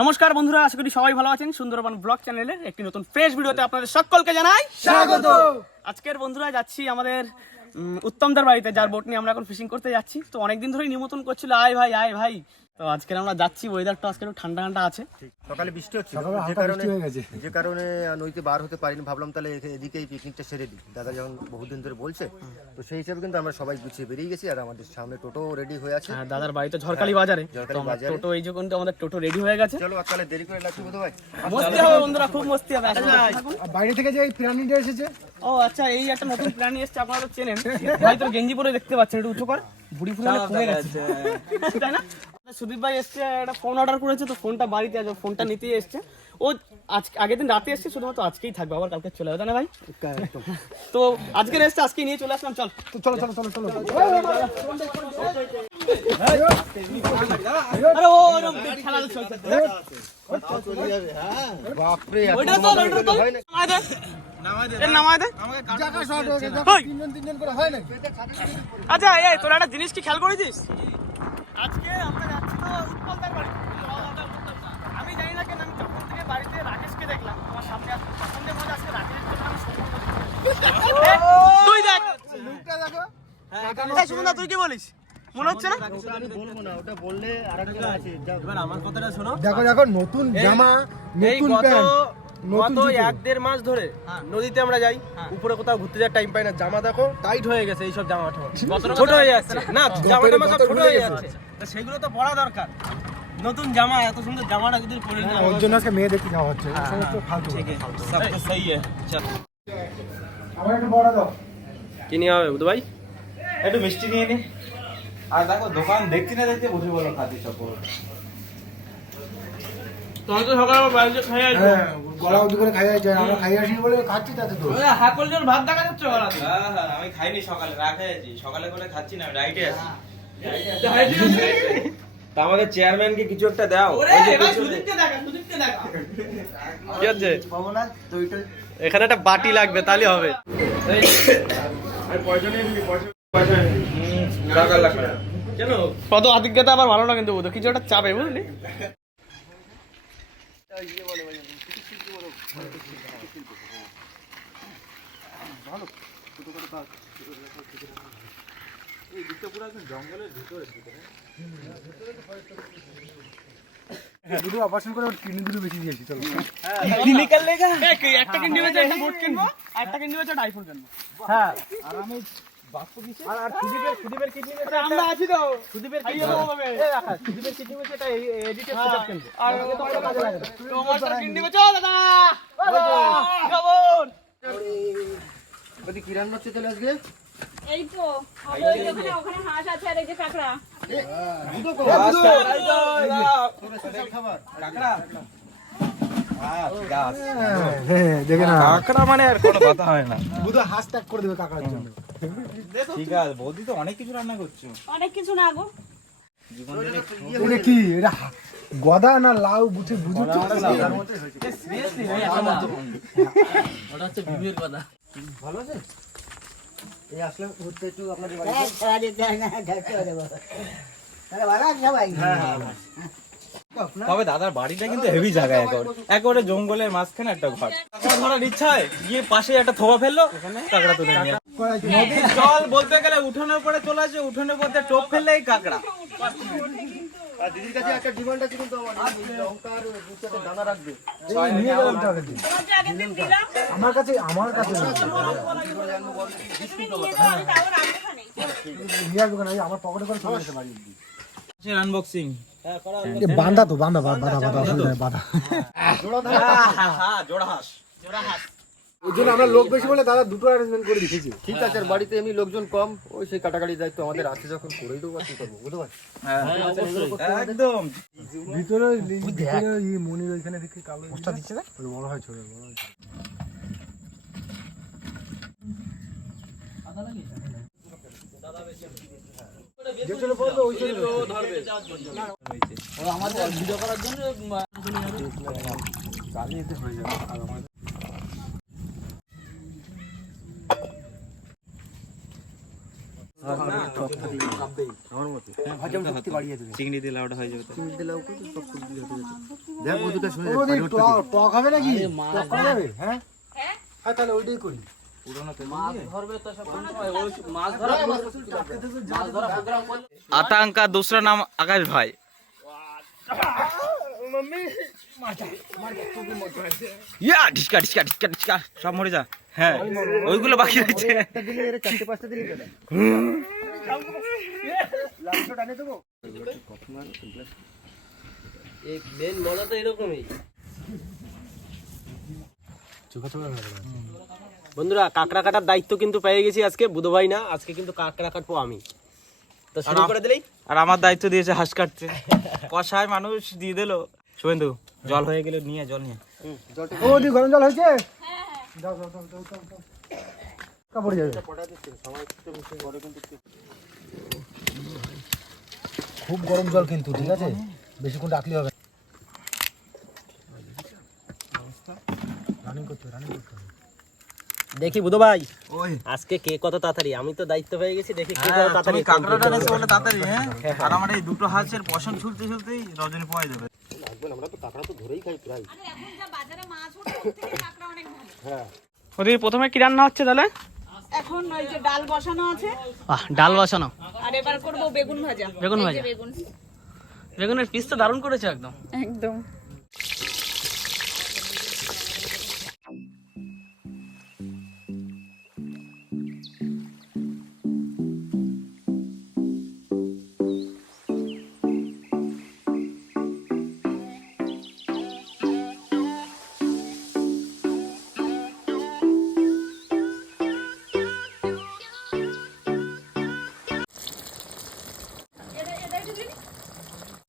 নমস্কার বন্ধুরা আশা করি সবাই ভালো আছেন। সুন্দরবন ব্লগ চ্যানেলের একটি নতুন ফ্রেশ ভিডিওতে আপনাদের সকলকে জানাই স্বাগত। আজকের বন্ধুরা যাচ্ছি আমাদের উত্তমদার বাড়িতে যার বোট নিয়ে আমরা এখন ফিশিং করতে যাচ্ছি। তো অনেকদিন ধরেই নিমন্ত্রণ করছিল আয় ভাই আয় ভাই। তো আজকে আমরা যাচ্ছি ওয়েদারটা আজকে একটু ঠান্ডা ঠান্ডা আছে সকালে বৃষ্টি হচ্ছে যে কারণে যে কারণে নইতে বার হতে পারিনি। ভাবলাম তাহলে এদিকেই পিকনিকটা সেরে দিই। দাদা যখন বহুদিন ধরে বলছে তো সেই হিসাবে কিন্তু আমরা সবাই গুছিয়ে বেরিয়ে গেছি আর আমাদের সামনে টোটো রেডি হয়ে আছে। আর দাদার বাড়িতে ঝড়কালি বাজারে। ঝড়খালি তো আমরা বাজারে। টোটো এই যে কিন্তু আমাদের টোটো রেডি হয়ে গেছে। চলো তাহলে দেরি করে লাগছে বোধ ভাই মস্তি হবে বন্ধুরা খুব মস্তি হবে। বাইরে থেকে যে এই প্রাণীটা এসেছে। ও আচ্ছা এই একটা নতুন প্রাণী এসেছে আপনারা তো চেনেন। ভাই তো গেঞ্জি পরে দেখতে পাচ্ছেন একটু উঁচু কর। বুড়ি ফুলে কমে গেছে। তাই না? সুদীপ ভাই এসছে একটা ফোন অর্ডার করেছে তো ফোনটা বাড়িতে আছে ফোনটা নিতেই এসছে। ও আজ আগের দিন রাতে এসছে শুধুমাত্র আজকেই থাকবে আবার কালকে চলে যাবে না ভাই? তো আজকের এসছে আজকে নিয়ে চলে আসলাম চল। তো চলো চলো চলো চলো। আচ্ছা এই তোরা একটা জিনিস কি খেয়াল করেছিস? আজকে আমরা যাচ্ছি তো উৎপলদার বাড়ি আমি জানি না কেন আমি যখন থেকে বাড়িতে রাকেশকে দেখলাম আমার সামনে আসতে পছন্দের মধ্যে আজকে রাকেশ তুই দেখ। এই সুমনা তুই কি বলিস? মনে হচ্ছে না? ওটা আমি বলব না ওটা বললে আরেকজন আছে। যা- আমার কথাটা শোনো। দেখো দেখো নতুন জামা নতুন প্যান্ট গত এক দেড় মাস ধরে নদীতে আমরা যাই উপরে কোথাও ঘুরতে যাওয়ার টাইম পাই না। জামা দেখো টাইট হয়ে গেছে এইসব জামা ছোট হয়ে যাচ্ছে। না জামা টামা সব ছোট হয়ে যাচ্ছে। তা সেগুলো তো পড়া দরকার। নতুন জামা এত সুন্দর জামাটা যদি পরে না ওর জন্য আজকে মেয়ে দেখতে যাওয়া হচ্ছে। এই সমস্ত ফালতু সব তো সহি চল। আমার একটু বড় দাও। কি নিয়ে হবে বুধ ভাই? একটু মিষ্টি নিয়ে নে। আর দেখো দোকান দেখছি না দেখতে বসে বলো খাতি সব তোমার তো সকালে আমার বাড়িতে খাই আসব। হ্যাঁ গলা করে খাই যাচ্ছে আমরা খাই আসি বলে খাচ্ছি তাতে তো হাকল জন ভাত দেখা যাচ্ছে হ্যাঁ হ্যাঁ আমি খাইনি সকালে রাখে আছি সকালে করে খাচ্ছি না রাইটে আছি। তা আমাদের চেয়ারম্যানকে কিছু একটা দাও। কি হচ্ছে? এখানে একটা বাটি লাগবে তাহলে হবে। কত আদিজ্ঞতা আবার ভালো না কিন্তু কিছু একটা চাপে বুঝলি? দুটো অপারেশন করে কিডনি দুটো বেশি দিয়েছি চলো। ক্লিনিক্যাল লেগা? একটা কিনতে হচ্ছে একটা বোট কিনবো? একটা কিনতে হচ্ছে একটা আইফোন কিনবো? হ্যাঁ। আর আর সুদীপের সুদীপের কিডনি আরে আমরা আছি তো। সুদীপের কিডনি দেবো ভাবে। সুদীপের কিডনি হচ্ছে এটা এডিটেড হ্যাঁ। সেটআপ কিনবো। আর তোমার কিনতে হবে চল দাদা। খবর ওদি কি রান্না হচ্ছে তাহলে আজকে? এই তো হবে ওই যে ওখানে ওখানে হাঁস আছে আর এই যে কাঁকড়া। দুটো কো স্পেশাল খাবার। হ্যাঁ দেখে না কাঁকড়া মানে আর কোনো কথা হয় না। বুধ হাস ট্যাগ করে দেবে কাকার জন্য। ঠিক আছে বৌদি তো অনেক কিছু রান্না করছ। অনেক কিছু না গো। এটা কি এটা গদা না লাউ বুঝে বুঝে এই আসলাম ঘুরতে একটু আপনাদের বাড়িতে। তবে দাদার বাড়িটা কিন্তু হেভি জায়গা একেবারে। একেবারে জঙ্গলের মাঝখানে একটা ঘর। কাঁকড়া ধরার ইচ্ছা হয় গিয়ে পাশে একটা থোপা ফেলল কাঁকড়া তুলে নিয়ে নদীর জল বলতে গেলে উঠোনের পরে চলে আসে উঠোনের পরে টোপ ফেললেই কাঁকড়া। আর দিদির কাছে একটা ডিমান্ড আছে কিন্তু আমার। এই লঙ্কার দানা রাখবে। নিয়ে গেলাম দিন। দিলাম। আমার কাছে আমার কাছে নিয়ে আসব আমার পকেটে করে চলে যেতে পারি। আনবক্সিং এ তো বাঁধা বাঁধা বাঁধা অসুবিধা বাঁধা ওই জন্য আমরা লোক বেশি বলে দাদা দুটো অ্যারেঞ্জমেন্ট করে দিয়েছি। ঠিক আছে আর বাড়িতে এমনি লোকজন কম ওই সেই কাটাকাটির দায়িত্ব আমাদের আছে যখন করেই দেবো কি করব বুঝতে পারছি? একদম। ভিতরে ভিতরে মনির ওইখানে দেখে কালো পোস্টার দিচ্ছে না? বড় হয় ছোট বড় হয়। জন্য চিংড়ি লাউটা হয়ে যাবে। চিংড়ি দিলে দেখ মধুটা শুনে টক টক হবে নাকি? টক করা যাবে? হ্যাঁ। হ্যাঁ তাহলে ওইটাই করি। आतंक का दूसरा नाम आकाश भाई ইয়া ঢিসকা ঢিসকা ঢিসকা ঢিসকা সব মরে যা হ্যাঁ ওইগুলো বাকি রয়েছে একটা দিলে এর বন্ধুরা কাঁকড়া কাটার দায়িত্ব কিন্তু পেয়ে গেছি আজকে বুধ ভাই না আজকে কিন্তু কাঁকড়া কাটবো আমি। তো শুরু করে দিলেই? আর আমার দায়িত্ব দিয়েছে হাঁস কাটতে। কষায় মানুষ দিয়ে দিল। শুভেন্দু জল হয়ে গেলে নিয়ে জল নিয়ে ও দি গরম জল হয়েছে? যাও যাও যাও যাও যাও, যাও। কাপড় যাবে? খুব গরম জল কিন্তু ঠিক আছে? বেশিক্ষণ রাখলে হবে রানিং করতে রানিং করতে হবে। দেখি বুধ ভাই। ওই। আজকে কে কত তাড়াতাড়ি? আমি তো দায়িত্ব পেয়ে গেছি দেখি কে কত হ্যাঁ, তাড়াতাড়ি তুমি কাঁকড়াটা এনেছো বলে তাড়াতাড়ি হ্যাঁ? আর আমার এই দুটো হাঁসের পশম ছুলতে ছুলতেই রজনী পাওয়া যাবে। আমরা তো কাঁকড়া তো ধরেই খাই প্রায়। আরে এখন যা বাজারে মাছ ওঠে ওর কাঁকড়া অনেক ভালো। হ্যাঁ। ওদিকে প্রথমে কি রান্না হচ্ছে তাহলে? এখন ওই যে ডাল বসানো আছে। আহ ডাল বসানো। আর এবার করব বেগুন ভাজা। বেগুন ভাজা। বেগুন। বেগুনের পিস তো দারুণ করেছে একদম। একদম।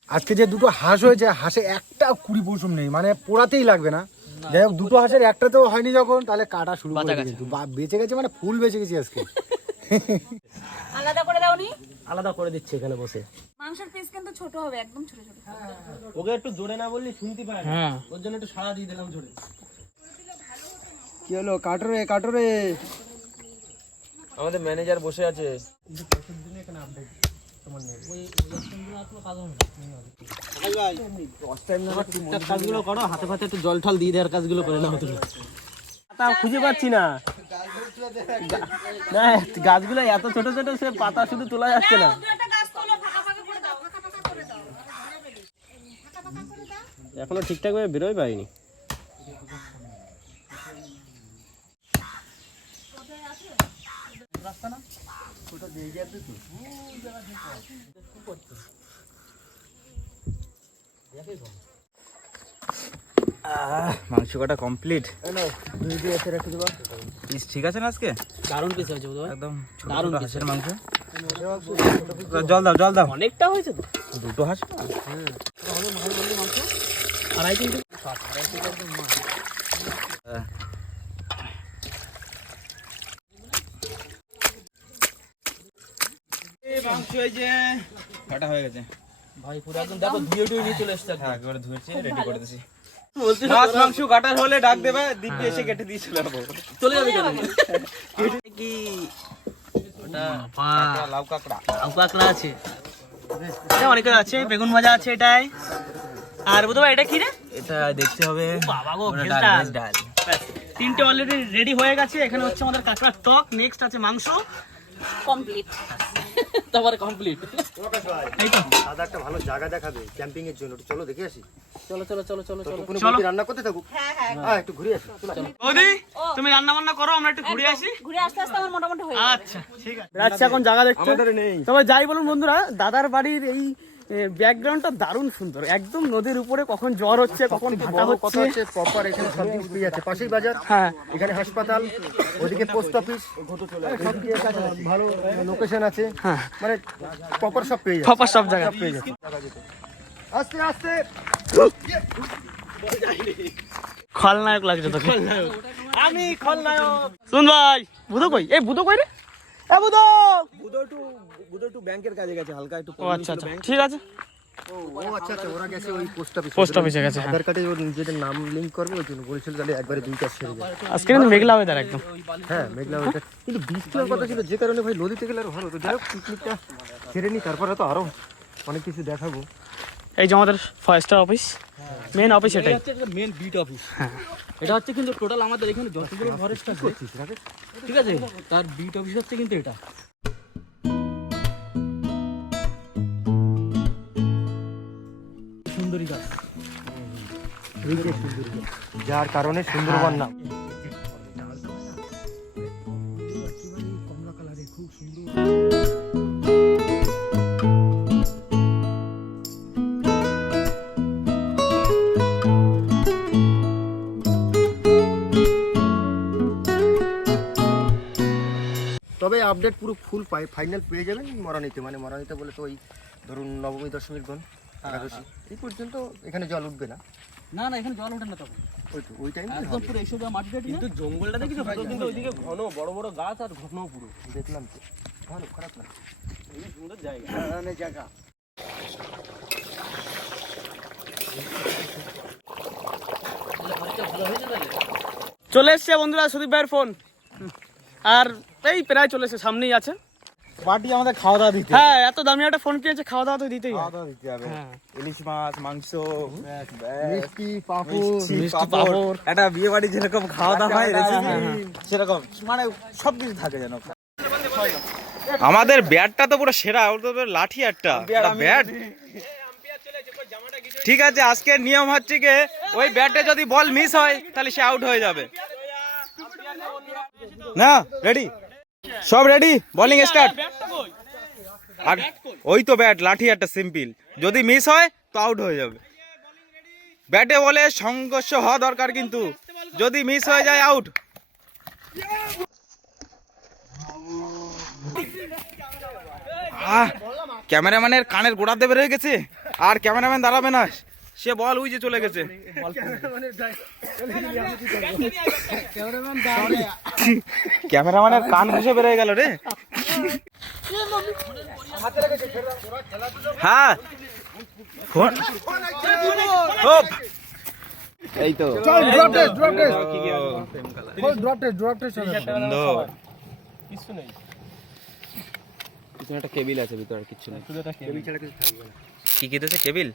আজকে যে দুটো হাঁস হয়েছে হাঁসে একটা কুড়ি পশম নেই মানে পোড়াতেই লাগবে না। যাই হোক দুটো হাঁসের একটা তো হয়নি যখন তাহলে কাটা শুরু করে গেছে। বেঁচে গেছে মানে ফুল বেঁচে গেছি আজকে। আলাদা করে দাওনি? আলাদা করে দিচ্ছে এখানে বসে। মাংসের পিস কিন্তু ছোট হবে একদম ছোট ছোট। ওকে একটু জোরে না বললি শুনতে পারে হ্যাঁ। ওর জন্য একটু সাড়া দিয়ে দিলাম জোরে। কি হলো? কাটরে কাটরে আমাদের ম্যানেজার বসে আছে। টুকটাক কাজগুলো করো হাতে ফাতে একটু জল ঠল দিয়ে দেওয়ার কাজগুলো করে নাও তুমি তা খুঁজে পাচ্ছি না। না গাছগুলো এত ছোট ছোট সে পাতা শুধু তোলা যাচ্ছে না দু একটা গাছ তোলো ফাঁকা ফাঁকা করে দাও ফাঁকা ফাঁকা করে দাও ফাঁকা ফাঁকা করে দাও এখনও ঠিকঠাক ভাবে মাংস কাটা কমপ্লিট পিস ঠিক আছে না আজকে? দারুণ পিস হয়েছে একদম দারুণ হাঁসের মাংস। জল দাও জল দাও। অনেকটা হয়েছে তো। দুটো হাঁস? আড়াই তিন এই মাংস এই যে কাটা হয়ে গেছে। ভাই পুরো একদম দেখো ধুয়ে টুয়ে নিয়ে চলে এসছে হ্যাঁ একবারে ধুয়েছি রেডি করে দিয়েছি মাছ মাংস কাটার হলে ডাক দেবে দিব্যি এসে কেটে দিয়ে চলে যাব। চলে যাবে কেন কি ওটা লাউ কাঁকড়া। লাউ কাঁকড়া আছে। এটা আছে বেগুন ভাজা আছে এটাই। আর বুধ এটা কি রে? এটা দেখতে হবে। বাবা গো, ডাল, ডাল। ভেজ ডাল। ব্যাস, তিনটে অলরেডি রেডি হয়ে গেছে। এখানে হচ্ছে আমাদের কাঁকড়ার টক নেক্সট আছে মাংস। কমপ্লিট তারপরে কমপ্লিট এই তো দাদা একটা ভালো জায়গা দেখাবে ক্যাম্পিং এর জন্য। চলো দেখে আসি। চলো চলো চলো চলো চলো চলো। রান্না করতে থাকুক? হ্যাঁ হ্যাঁ একটু ঘুরে আসি। বৌদি তুমি রান্না বান্না করো আমরা একটু ঘুরে আসি। ঘুরে আসতে আসতে আমার মোটামুটি হয়ে আচ্ছা ঠিক আছে। রাখছি এখন জায়গা দেখতে তবে যাই বলুন বন্ধুরা দাদার বাড়ির এই ব্যাকগ্রাউন্ডটা দারুণ সুন্দর। একদম নদীর উপরে কখন জ্বর হচ্ছে কখন ভাটা হচ্ছে। হচ্ছে প্রপার এখানে সব জিনিস পেয়ে যাচ্ছে পাশেই বাজার হ্যাঁ। এখানে হাসপাতাল ওদিকে পোস্ট অফিস সব কি এখানে ভালো লোকেশন আছে। হ্যাঁ। মানে প্রপার সব পেয়ে যাচ্ছে। প্রপার সব জায়গা। পেয়ে যাচ্ছে। আস্তে আস্তে। খলনায়ক লাগছে তোকে। আমি খলনায়ক। শুন ভাই বুধো কই? এই বুধো কই রে? এ একটু একটু ব্যাংকের কাজে গেছে হালকা একটু ও আচ্ছা আচ্ছা। ঠিক আছে। ও আচ্ছা আচ্ছা ওরা গেছে ওই পোস্ট অফিস পোস্ট অফিসে গেছে হ্যাঁ। আধার কার্ডে ওর নিজেদের নাম লিংক করবে ওই জন্য বলেছিল তাহলে একবারে দুই কাজ সেরে যাবে আজকে কিন্তু মেঘলা ওয়েদার একদম। হ্যাঁ মেঘলা ওইটা কিন্তু বৃষ্টি হওয়ার কথা ছিল যে কারণে ভাই নদীতে গেলে আরও ভালো। হতো যাই হোক পিকনিকটা সেরে নি তারপরে তো আরও অনেক কিছু দেখাবো। এই যে আমাদের ফরেস্টার অফিস মেন অফিস এটাই। মেন বিট অফিস হ্যাঁ এটা হচ্ছে কিন্তু টোটাল আমাদের এখানে যতগুলো ফরেস্ট আছে ঠিক আছে? তার বিট অফিস হচ্ছে কিন্তু এটা। সুন্দরী গাছ। এই যে সুন্দরবন যার কারণে সুন্দরবন নাম। ফাইনাল পেয়ে যাবেন মরানিতে। মানে মরানিতে বলে তো ওই ধরুন নবমী দশমীর গণ একাদশী। এই পর্যন্ত এখানে জল উঠবে না? না না এখানে জল ওঠে না তখন। ওই তো ওই টাইম একদম পুরো এইসব মাটি টাটি কিন্তু জঙ্গলটা দেখিস কিন্তু ওইদিকে ঘন বড় বড় গাছ আর ঘন পুরো। দেখলাম তো। ভালো খারাপ না। সুন্দর জায়গা। জায়গা। চলে এসছে বন্ধুরা সুদীপ ভাইয়ের ফোন আর এই প্রায় চলে এসছে সামনেই আছে। পার্টি আমাদের খাওয়া দাওয়া দিতে হ্যাঁ এত দামি একটা ফোন কিনেছে খাওয়া দাওয়া তো দিতেই খাওয়া দাওয়া দিতে হবে। হ্যাঁ। ইলিশ মাছ মাংস মিষ্টি পাপড়। মিষ্টি পাঁপড়। একটা বিয়ে বাড়ি যেরকম খাওয়া দাওয়া হয় সেরকম। মানে সবকিছু থাকে যেন। আমাদের ব্যাটটা তো পুরো সেরা ওর তো লাঠি একটা। ব্যাট। ঠিক আছে আজকে নিয়ম হচ্ছে কি ওই ব্যাটে যদি বল মিস হয় তাহলে সে আউট হয়ে যাবে। না রেডি সব রেডি বোলিং স্টার্ট আর ওই তো ব্যাট লাঠি একটা সিম্পল যদি মিস হয়, তো আউট হয়ে যাবে। ব্যাটে বলে সংঘর্ষ হওয়া দরকার কিন্তু। যদি মিস হয়ে যায় আউট ক্যামেরাম্যানের কানের গোড়াতে বের গেছে। আর ক্যামেরাম্যান দাঁড়াবে না। সে বল উই যে চলে গেছে। ক্যামেরাম্যানের কান ঘুষে বেরোয় গেল রে। হ্যাঁ। ফোন এই তো। Drop test drop test drop test drop test সুন্দর পিছনে একটা কেবিল আছে ভিতরে আর কিছু নেই। কি কেটেছে টেবিল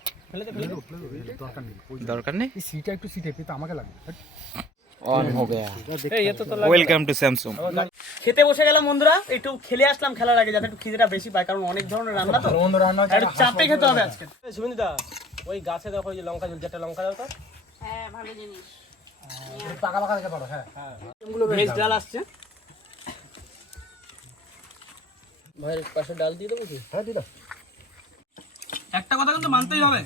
দরকার নেই সিটা একটু সিটে পেতে আমাকে লাগে অন হো গয়া। ওয়েলকাম টু স্যামসুং খেতে বসে গেলাম বন্ধুরা একটু খেলে আসলাম খেলার আগে যাতে একটু খিদেটা বেশি পায় কারণ অনেক ধরনের রান্না তো। বন্ধু রান্না একটু চাপে খেতে হবে আজকে। সুমিতা ওই গাছে দেখো ওই যে লঙ্কা ঝুল যেটা লঙ্কা দাও তো? হ্যাঁ ভালো জিনিস। পাকা পাকা দেখে পারো হ্যাঁ। ভেজ ডাল আসছে। ভাইয়ের পাশে ডাল দিয়ে দেবো কি? হ্যাঁ দিদা একটা কথা কিন্তু মানতেই হবে।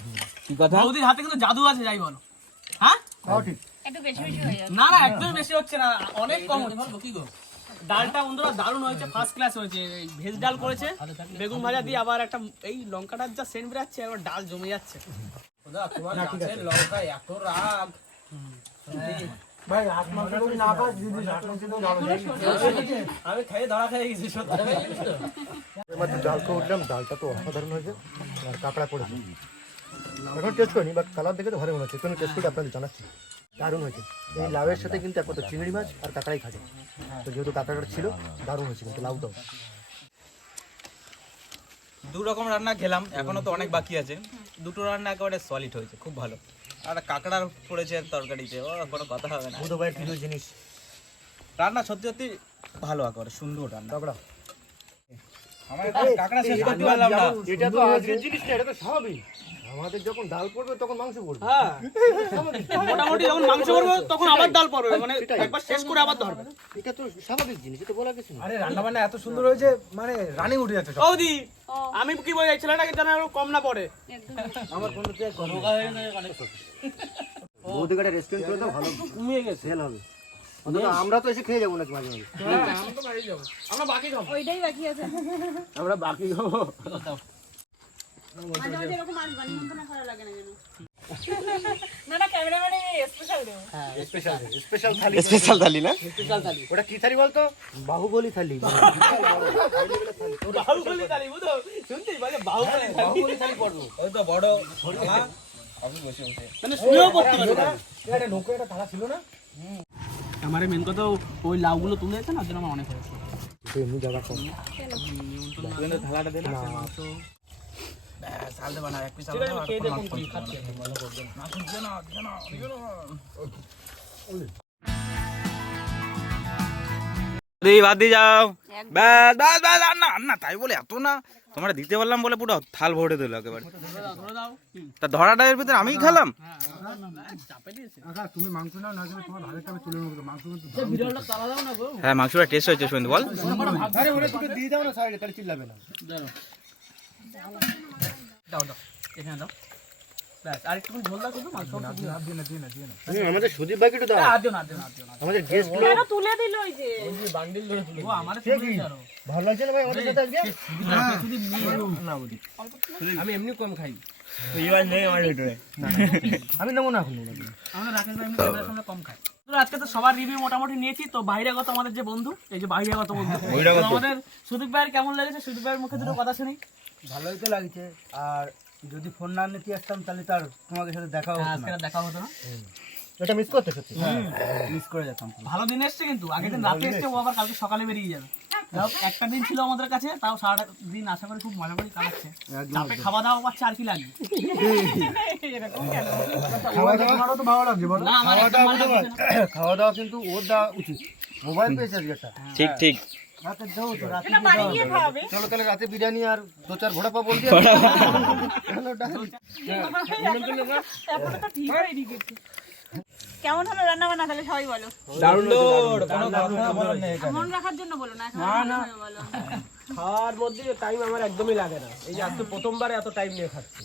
কি কথা? বৌদির হাতে কিন্তু জাদু আছে যাই বলো। হ্যাঁ? ঠিক। একটু বেশি বেশি হয়ে যাচ্ছে। না না একদম বেশি হচ্ছে না অনেক কম হচ্ছে। কি গো? ডালটা বন্ধুরা দারুণ হয়েছে ফার্স্ট ক্লাস হয়েছে। ভেজ ডাল করেছে বেগুন ভাজা দিয়ে আবার একটা এই লঙ্কাটার যা সেন্ট বেরাচ্ছে আবার ডাল জমে যাচ্ছে। তোমার গাছের লঙ্কা এত রাগ। ভাই হাত মাংস যদি না পাস দিদি হাত মাংস আমি খাইয়ে ধরা খেয়ে গেছি সত্যি। এবার ডাল উঠলাম ডালটা তো অসাধারণ হয়েছে আর কাঁকড়া পড়েছে এখন টেস্ট করিনি বাট কালার দেখে তো ভালো মনে হচ্ছে তুমি টেস্ট করে আপনাদের জানাচ্ছি দারুণ হয়েছে এই লাউয়ের সাথে কিন্তু একমাত্র চিংড়ি মাছ আর কাঁকড়াই খাবে তো যেহেতু কাঁকড়াটা ছিল দারুণ হয়েছে কিন্তু লাউটাও দু রকম রান্না খেলাম এখনও তো অনেক বাকি আছে। দুটো রান্না একেবারে সলিড হয়েছে খুব ভালো। আর কাঁকড়ার পড়েছে তরকারিতে ও কোনো কথা হবে না। বুধ ভাইয়ের প্রিয় জিনিস। রান্না সত্যি সত্যি ভালো করে সুন্দর রান্না। কাঁকড়া। আমার কাঁকড়া শেষ করতে পারলাম না। এটা তো আজকের জিনিস না এটা তো স্বাভাবিক। আমাদের যখন ডাল পড়বে তখন মাংস পড়বে। হ্যাঁ। মোটামুটি যখন মাংস করব তখন আবার ডাল পড়বে মানে একবার শেষ করে আবার ধরবে। এটা তো স্বাভাবিক জিনিস এটা বলা কিছু না আরে রান্না বান্না এত সুন্দর হয়েছে মানে রানিং উঠে যাচ্ছে সব। বৌদি আমি কি বলি যেন আরও কম না পড়ে। বৌদিঘাটা রেস্টুরেন্ট করে দাও ভালো। ঘুমিয়ে গেছে। সেল হবে আমরা তো এসে খেয়ে যাব নাকি মাঝে মাঝে? আমরা বাকি খাব। ওইটাই বাকি আছে। আমরা বাকি খাব। মাঝে মাঝে এরকম আসবা নিমন্ত্রণ করা লাগে না যেন না না ক্যামেরাম্যানে স্পেশাল দেবো special special thali special thali না? স্পেশাল থালি ওটা কি থালি বলতো? বাহুবলী থালি। বাহুবলী থালি বুঝো? শুনছিস মানে বাহুবলী বাহুবলী থালি পড়ব। ওই তো বড় মানে আমার মেন কথা ওই লাউগুলো তুলে দিয়েছে না ওর জন্য আমার অনেক হয়েছে। এমনি না বাদ দিয়ে যাও। ব্যাস ব্যাস ব্যাস আর না না তাই বলে এত না। তোমরা দিতে পারলাম বলে পুরো থাল ভরে দিল একেবারে। তা ধরাটা এর ভিতরে আমি খেলাম? হ্যাঁ মাংসটা টেস্ট হয়েছে শুনতে বল। দাও না সাইডে তাহলে চিল্লাবে না দাও দাও এখানে দাও। ব্যাস আর একটু ঝোল দাও শুধু মাংস আমাদের সুদীপ ভাইকে দাও। আর দিও না আর দিও না আর দিও না। আমাদের গেস্টগুলো তুলে দিল ওই যে। বান্ডিল ধরে তুলো ও আমার তুলে ভালো লাগছে না ভাই? আমাদের সাথে আজকে আমি এমনি কম খাই। আমি নেব না এখন আমাদের রাকেশ ভাই ক্যামেরার সামনে কম খায় তো আজকে তো সবার রিভিউ মোটামুটি নিয়েছি তো বহিরাগত আমাদের যে বন্ধু এই যে বহিরাগত বন্ধু আমাদের সুদীপ ভাইয়ের কেমন লেগেছে? সুদীপ ভাইয়ের মুখে দুটো কথা শুনি। ভালোই তো লাগছে। আর যদি ফোন না নিতে আসতাম তাহলে তার তোমাদের সাথে দেখা হতো আজকে দেখা হতো না। এটা মিস করতে সত্যি? মিস করে যেতাম। ভালো দিন এসছে কিন্তু। আগের দিন রাতে এসছে ও আবার কালকে সকালে বেরিয়ে যাবে। একটা দিন ছিল আমাদের কাছে তাও সারাটা দিন আশা করি খুব মজা করে কাটাচ্ছে। চাপে খাওয়া দাওয়া পাচ্ছে আর কি লাগবে? এরকম কেন? খাওয়া দাওয়া কিন্তু ওর দেওয়া উচিত। মোবাইল পেয়েছে আজকে ঠিক ঠিক। রাতে দাও তো রাতে এটা বাড়ি গিয়ে খাওয়াবে। চলো তাহলে রাতে বিরিয়ানি আর দু চার ঘোড়া পা বল দিয়ে এখনও তো ঠিক হয়নি কিছু কেমন হলো রান্না বান্না তাহলে সবাই বলো? মন রাখার জন্য বলো না এখন বলো। খাওয়ার মধ্যে টাইম আমার একদমই লাগে না। এই যে আজকে প্রথমবার এত টাইম নিয়ে খাচ্ছি।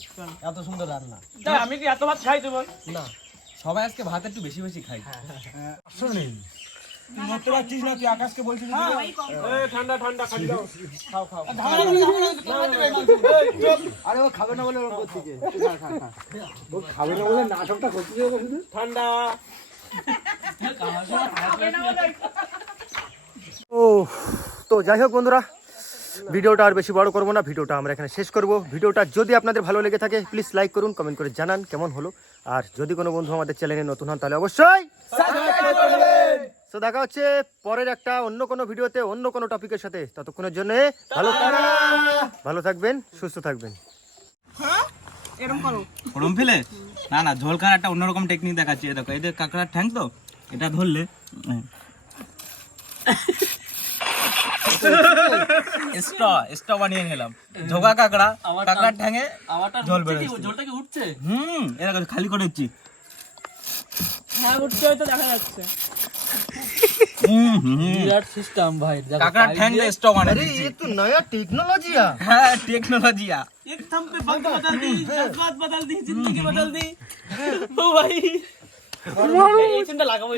এত সুন্দর রান্না। তাই আমি কি এত ভাত খাই তোমার না। সবাই আজকে ভাত একটু বেশি বেশি খাই। ঠান্ডা ঠান্ডা খাই দাও। খাও খাও। আরে ও খাবে না বলে ওর করতে ও খাবে না বলে নাটকটা করতে শুধু? ঠান্ডা। ও তো যাই হোক বন্ধুরা ভিডিওটা আর বেশি বড় করব না ভিডিওটা আমরা এখানে শেষ করব। ভিডিওটা যদি আপনাদের ভালো লেগে থাকে প্লিজ লাইক করুন কমেন্ট করে জানান কেমন হলো। আর যদি কোনো বন্ধু আমাদের চ্যানেলে নতুন হন তাহলে অবশ্যই তো দেখা হচ্ছে পরের একটা অন্য কোনো ভিডিওতে অন্য কোনো টপিকের সাথে। ততক্ষণের জন্য ভালো ভালো থাকবেন সুস্থ থাকবেন। এরকম করো। ওরম ফেলে? না না ঝোল একটা অন্যরকম টেকনিক দেখাচ্ছি। এই দেখো এদের কাঁকড়ার ঠ্যাং তো এটা ধরলে স্ট্র স্ট্র বানিয়ে নিলাম। ঝোকা কাঁকড়া কাঁকড়ার ঠ্যাঙে? বেরোচ্ছে। কি? উঠছে? হুম খালি করে দিচ্ছি। হ্যাঁ উঠছে হয়তো দেখা যাচ্ছে। বিরাট সিস্টেম ভাই কাঁকড়ার ঠ্যাং স্ট্র বানিয়ে দিচ্ছি তো নয়া টেকনোলজি হ্যাঁ টেকনোলজিয়া एक थम पे वक्त बदल दी जज्बात बदल दी जिंदगी बदल दी ओ भाई এই চিন্তা লাগাবো